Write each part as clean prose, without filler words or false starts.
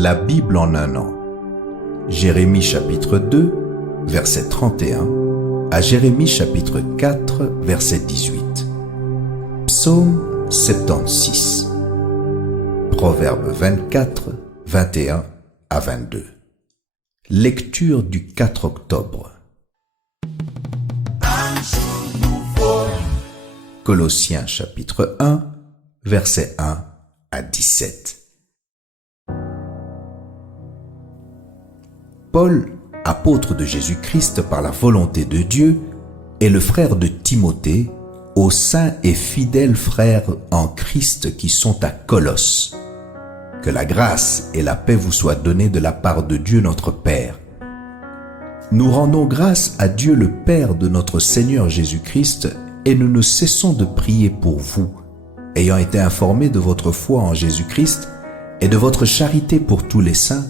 La Bible en un an. Jérémie chapitre 2, verset 31 à Jérémie chapitre 4, verset 18. Psaume 76. Proverbe 24, 21 à 22. Lecture du 4 octobre. Colossiens chapitre 1, verset 1 à 17. Paul, apôtre de Jésus-Christ par la volonté de Dieu, est le frère de Timothée, aux saints et fidèles frères en Christ qui sont à Colosse. Que la grâce et la paix vous soient données de la part de Dieu notre Père. Nous rendons grâce à Dieu le Père de notre Seigneur Jésus-Christ et nous ne cessons de prier pour vous, ayant été informés de votre foi en Jésus-Christ et de votre charité pour tous les saints,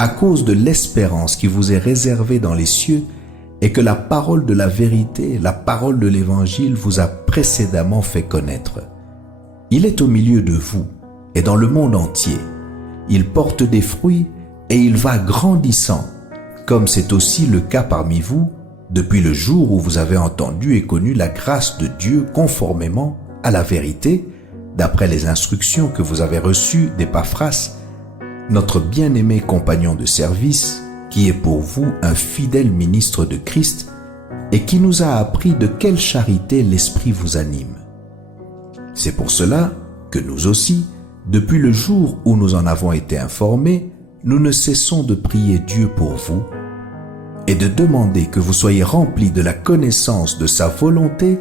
à cause de l'espérance qui vous est réservée dans les cieux et que la parole de la vérité, la parole de l'Évangile vous a précédemment fait connaître. Il est au milieu de vous et dans le monde entier. Il porte des fruits et il va grandissant, comme c'est aussi le cas parmi vous, depuis le jour où vous avez entendu et connu la grâce de Dieu conformément à la vérité, d'après les instructions que vous avez reçues d'Épaphras, notre bien-aimé compagnon de service, qui est pour vous un fidèle ministre de Christ et qui nous a appris de quelle charité l'Esprit vous anime. C'est pour cela que nous aussi, depuis le jour où nous en avons été informés, nous ne cessons de prier Dieu pour vous et de demander que vous soyez remplis de la connaissance de sa volonté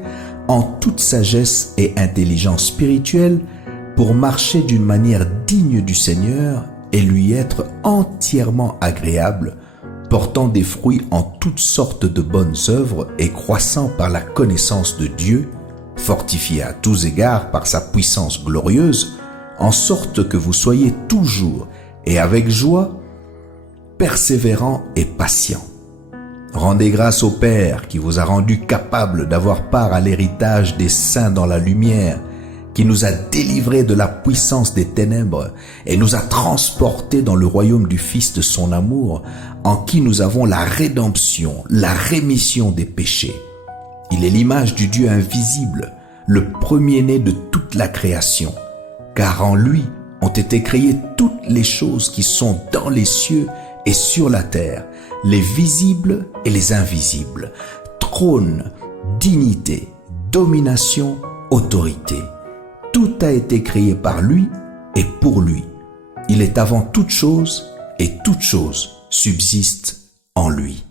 en toute sagesse et intelligence spirituelle pour marcher d'une manière digne du Seigneur et lui être entièrement agréable, portant des fruits en toutes sortes de bonnes œuvres et croissant par la connaissance de Dieu, fortifié à tous égards par sa puissance glorieuse, en sorte que vous soyez toujours et avec joie, persévérants et patients. Rendez grâce au Père qui vous a rendu capable d'avoir part à l'héritage des saints dans la lumière, qui nous a délivrés de la puissance des ténèbres et nous a transportés dans le royaume du Fils de son amour, en qui nous avons la rédemption, la rémission des péchés. Il est l'image du Dieu invisible, le premier-né de toute la création, car en lui ont été créées toutes les choses qui sont dans les cieux et sur la terre, les visibles et les invisibles, trône, dignité, domination, autorité. Tout a été créé par lui et pour lui. Il est avant toute chose et toute chose subsiste en lui.